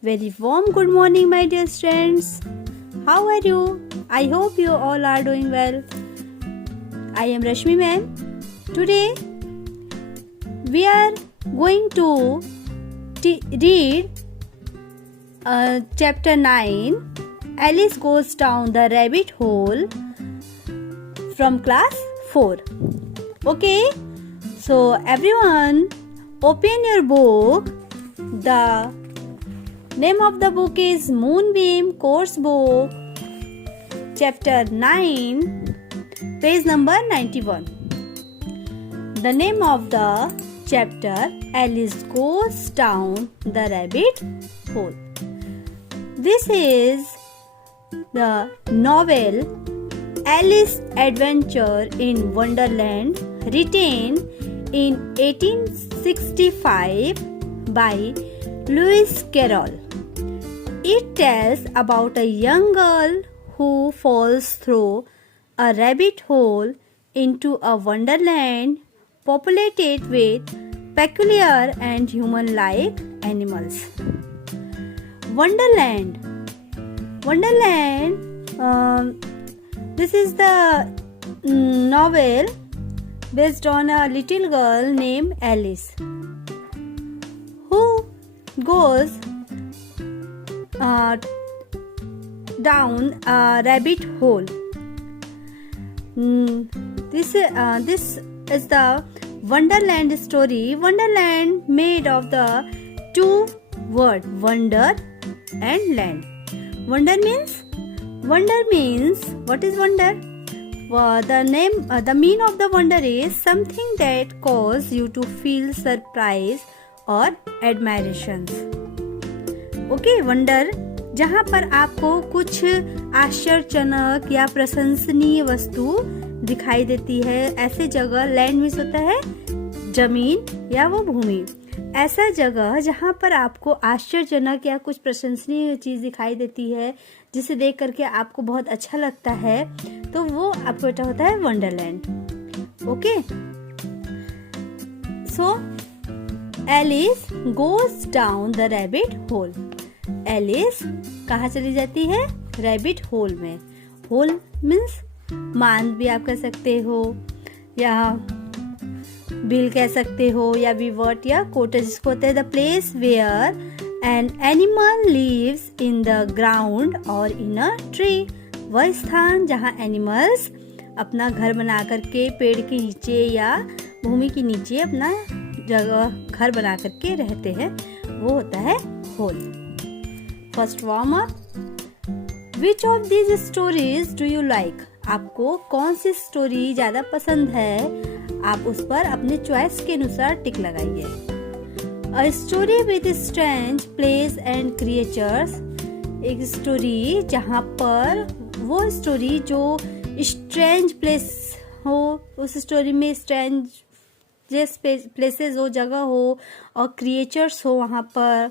Very warm good morning, my dear students. How are you? I hope you all are doing well. I am Rashmi ma'am. Today we are going to read chapter 9, Alice Goes Down the Rabbit Hole, from class 4. Okay, so everyone open your book. The name of the book is Moonbeam Course Book, chapter 9, page number 91. The name of the chapter, Alice Goes Down the Rabbit Hole. This is the novel Alice Adventure in Wonderland, written in 1865 by Lewis Carroll. It tells about a young girl who falls through a rabbit hole into a wonderland populated with peculiar and human-like animals. Wonderland. This is the novel based on a little girl named Alice who goes down a rabbit hole. This is the Wonderland story. Wonderland made of the two words wonder and land. Wonder means what is wonder? The meaning of the wonder is something that causes you to feel surprise or admiration. Okay, wonder जहाँ पर आपको कुछ आश्चर्यजनक या प्रशंसनीय वस्तु दिखाई देती है, ऐसे जगह लैंड मीन्स होता है जमीन या वो भूमि। ऐसा जगह जहाँ पर आपको आश्चर्यजनक या कुछ प्रशंसनीय चीज दिखाई देती है, जिसे देख करके आपको बहुत अच्छा लगता है, तो वो आपको बेटा होता है Wonderland. Okay, so Alice goes down the rabbit hole. Alice कहाँ चली जाती है? रैबिट होल में। होल मीन्स मांद भी आप कह सकते हो, या बिल कह सकते हो, या विवर्ट या कोटर, जिसको होता है the place where an animal lives in the ground और इन अ ट्री। वह स्थान जहाँ एनिमल्स अपना घर बना करके पेड़ के नीचे या भूमि के नीचे अपना जगह घर बना करके रहते हैं, वो होता है hole. First warm up, which of these stories do you like? आपको कौन सी स्टोरी ज्यादा पसंद है? आप उस पर अपने चॉइस के अनुसार टिक लगाइए। A story with strange place and creatures. एक स्टोरी जहाँ पर वो स्टोरी जो स्ट्रेंज प्लेस हो, उस स्टोरी में स्ट्रेंज प्लेसेस हो, जगह हो, और क्रिएचर्स हो वहाँ पर,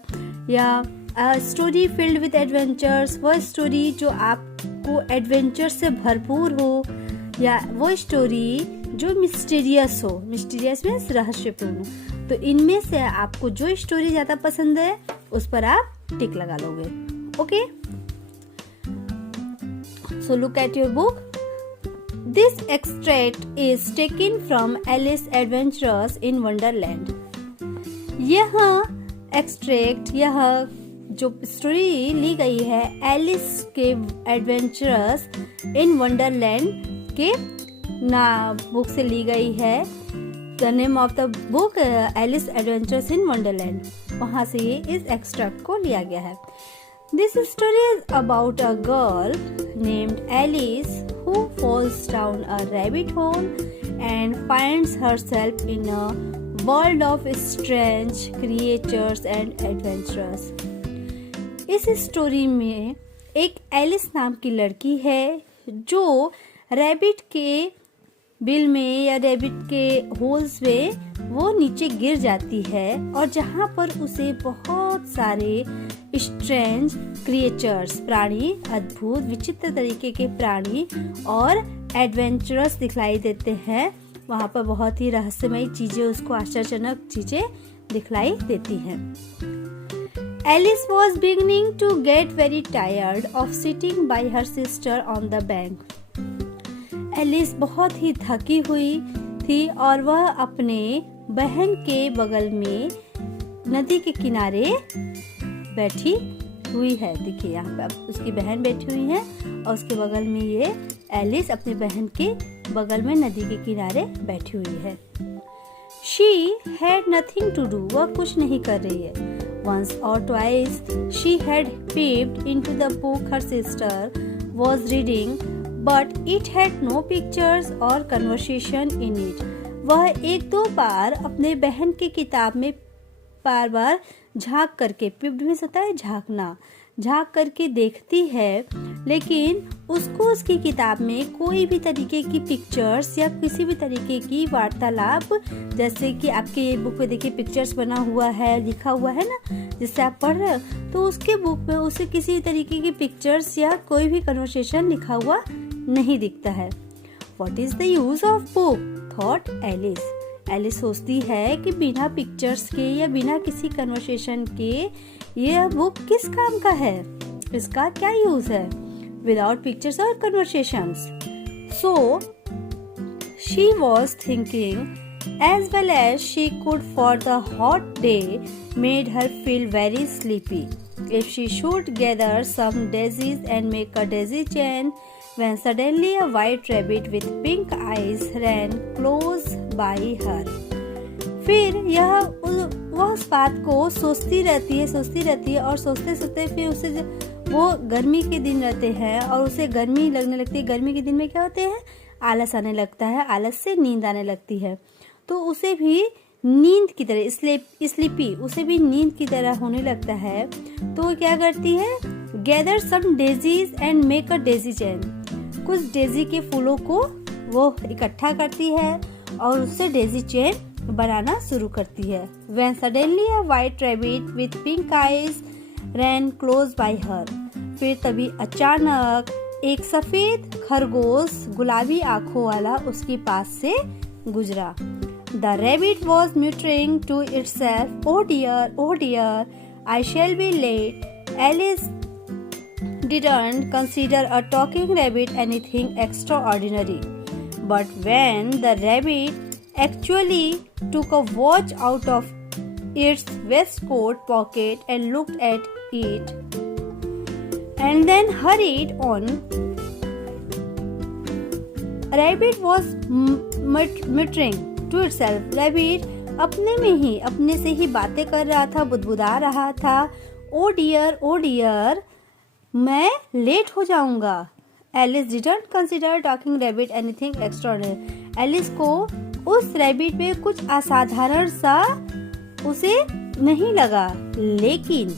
या स्टोरी फिल्ड विद एडवेंचर्स, वो स्टोरी जो आपको एडवेंचर से भरपूर हो, या वो स्टोरी जो मिस्टीरियस हो। मिस्टीरियस मीन्स रहस्यपूर्ण। तो इनमें से आपको जो स्टोरी ज्यादा पसंद है उस पर आप टिक लगा लोगे। Okay, so look at your book. This extract is taken from Alice adventures in Wonderland. यह एक्सट्रैक्ट, यह जो स्टोरी ली गई है एलिस के एडवेंचरस इन वंडरलैंड के बुक से ली गई है। The name of the book Alice adventures in Wonderland, वहाँ से ये इस एक्सट्रैक्ट को लिया गया है। This story is about a girl named Alice who falls down a rabbit hole and finds herself in a world of strange creatures and adventures. इस story में एक एलिस नाम की लड़की है जो रैबिट के बिल में या रैबिट के होल्स में वो नीचे गिर जाती है, और जहाँ पर उसे बहुत सारे स्ट्रेंज क्रिएचर्स, प्राणी, अद्भुत विचित्र तरीके के प्राणी और एडवेंचरस दिखलाई देते हैं। वहाँ पर बहुत ही रहस्यमयी चीजें, उसको आश्चर्यजनक चीजें दिखलाई देती हैं। Alice was beginning to get very tired of sitting by her sister on the bank. Alice बहुत ही थकी हुई थी और वह अपने बहन के बगल में नदी के किनारे बैठी हुई है। देखिए यहाँ पे अब उसकी बहन बैठी हुई है और उसके बगल में ये एलिस अपने बहन के बगल में नदी के किनारे बैठी हुई है। She had nothing to do. वह कुछ नहीं कर रही है। Once or twice she had peeped into the book her sister was reading, but it had no pictures or conversation in it. वह एक दो बार अपने बहन की किताब में बार बार झांक करके, पिप्ड में होता है झांकना, झांक करके देखती है, लेकिन उसको उसकी किताब में कोई भी तरीके की पिक्चर्स या किसी भी तरीके की वार्तालाप, जैसे कि आपके बुक में देखिए पिक्चर्स बना हुआ है, लिखा हुआ है ना, जिससे आप पढ़ रहे हो, तो उसके बुक में उसे किसी तरीके की पिक्चर्स या कोई भी कन्वर्सेशन लिखा हुआ नहीं दिखता है। What is the use of book? thought Alice. Alice सोचती है कि बिना पिक्चर्स के या बिना किसी कन्वर्सेशन के यह बुक किस काम का है, इसका क्या यूज है विदाउट पिक्चर्स और conversations. So she was thinking as well as she could for the hot day made her feel very sleepy if she should gather some daisies and make a daisy chain when suddenly a white rabbit with pink eyes ran close by her. फिर वह उस बात को सोचती रहती है और सोचते सोचते फिर उसे वो गर्मी के दिन रहते हैं और उसे गर्मी लगने लगती है। गर्मी के दिन में क्या होते हैं, आलस आने लगता है, आलस से नींद आने लगती है, तो उसे भी नींद की तरह स्लीपी उसे भी नींद की तरह होने लगता है। तो वो क्या करती है, gather some daisies and make a daisy chain, कुछ डेजी के फूलों को वो इकट्ठा करती है और उससे डेजी चेन बनाना शुरू करती है। When suddenly a white rabbit with pink eyes ran close by her. फिर तभी अचानक एक सफेद खरगोश गुलाबी आंखों वाला उसके पास से गुजरा। The rabbit was muttering to itself, oh dear, I shall be late. Alice didn't consider a talking rabbit anything extraordinary. But when the rabbit actually took a watch out of its waistcoat pocket and looked at it, and then hurried on, rabbit was muttering to itself. Rabbit अपने में ही, अपने से ही बातें कर रहा था, बुदबुदा रहा था, ओ डियर, मैं लेट हो जाऊंगा। Alice didn't consider talking rabbit anything extraordinary. Alice को उस रैबिट में कुछ असाधारण सा उसे नहीं लगा, लेकिन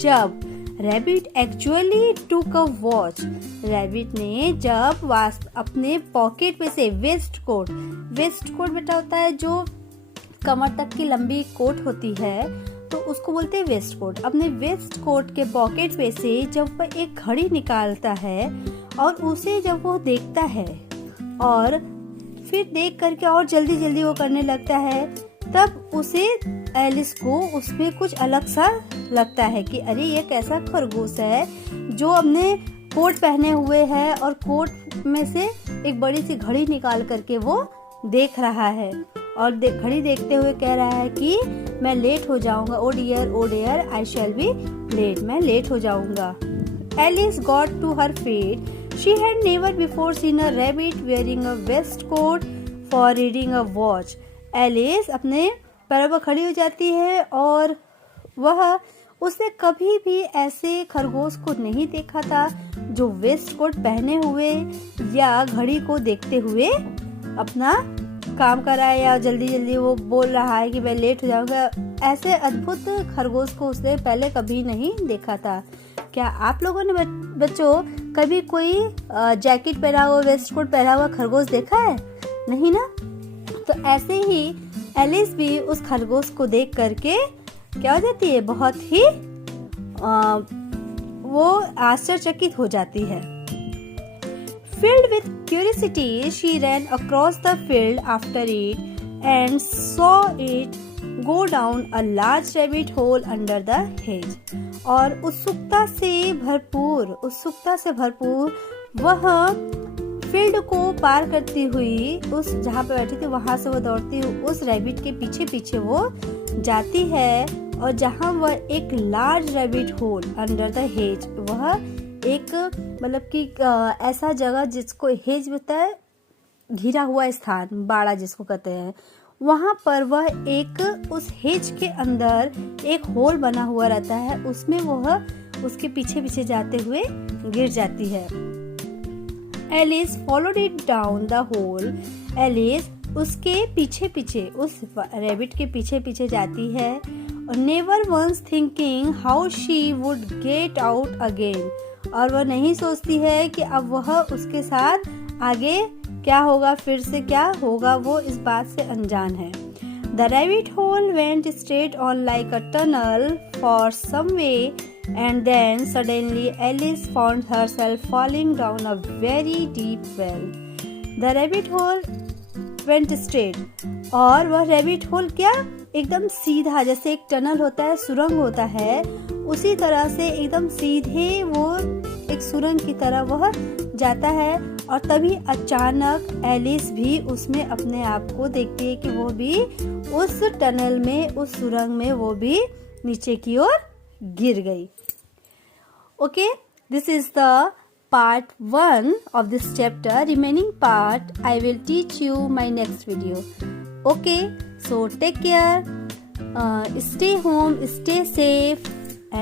जब रैबिट एक्चुअली टूक अ वॉच, रैबिट ने जब अपने पॉकेट में से वेस्ट कोट बेटा होता है जो कमर तक की लंबी कोट होती है, तो उसको बोलते हैं वेस्ट कोट। अपने वेस्ट कोट के पॉकेट में से जब वह एक घड़ी निकालता है और उसे जब वो देखता है और फिर देख करके और जल्दी वो करने लगता है, तब उसे एलिस को उसमें कुछ अलग सा लगता है कि अरे ये कैसा खरगोश है जो अपने कोट पहने हुए है और कोट में से एक बड़ी सी घड़ी निकाल करके वो देख रहा है और घड़ी देखते हुए कह रहा है कि मैं लेट हो जाऊंगा। Oh dear I shall be late, मैं लेट हो जाऊंगा। Alice got to her feet. She had never before seen a rabbit wearing a waistcoat for reading a watch. Alice अपने पैरों पर खड़ी हो जाती है और उसने कभी भी ऐसे खरगोश को नहीं देखा था जो वेस्ट कोट पहने हुए या घड़ी को देखते हुए अपना काम कर रहा है या जल्दी वो बोल रहा है कि मैं लेट हो जाऊंगा। ऐसे अद्भुत खरगोश को उसने पहले कभी नहीं देखा था। क्या आप लोगों ने बच्चों कभी कोई जैकेट पहना हुआ, वेस्ट कोट पहना हुआ खरगोश देखा है? नहीं ना? तो ऐसे ही एलिस भी उस खरगोश को देख करके क्या हो जाती है, बहुत ही वो आश्चर्यचकित हो जाती है। Filled with curiosity, she ran across the field after it and saw it go down a large rabbit hole under the hedge. और उत्सुकता से भरपूर वह फील्ड को पार करती हुई उस जहाँ पे बैठी थी वहां से वो दौड़ती हुई उस रैबिट के पीछे पीछे वो जाती है, और जहाँ वह एक large rabbit hole under the hedge, वह एक मतलब कि ऐसा जगह जिसको हेज होता है, घिरा हुआ स्थान, बाड़ा जिसको कहते हैं, वहाँ पर वह एक उस हेज के अंदर एक होल बना हुआ रहता है, उसमें वह उसके पीछे पीछे जाते हुए गिर जाती है। Alice followed it down the hole. Alice उसके पीछे पीछे उस रैबिट के पीछे पीछे जाती है, और never once thinking how she would get out again, और वह नहीं सोचती है कि अब वह उसके साथ आगे क्या होगा, फिर से क्या होगा, वो इस बात से अनजान है। The rabbit hole went straight on like a tunnel for some way, and then suddenly Alice found herself falling down a very deep well. The rabbit hole went straight, और वह रैबिट होल क्या एकदम सीधा, जैसे एक tunnel होता है, सुरंग होता है, उसी तरह से एकदम सीधे वो एक सुरंग की तरह वह जाता है। और तभी अचानक एलिस भी उसमें अपने आप को देखती है कि वो भी उस टनल में, उस सुरंग में वो भी नीचे की ओर गिर गई। Okay, this is the part 1 of this chapter. Remaining part I will teach you my next video. Okay, so take care, stay home, stay safe,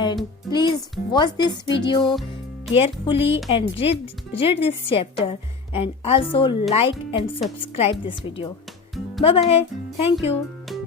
and please watch this video carefully and read this chapter, and also like and subscribe this video. Bye bye. Thank you.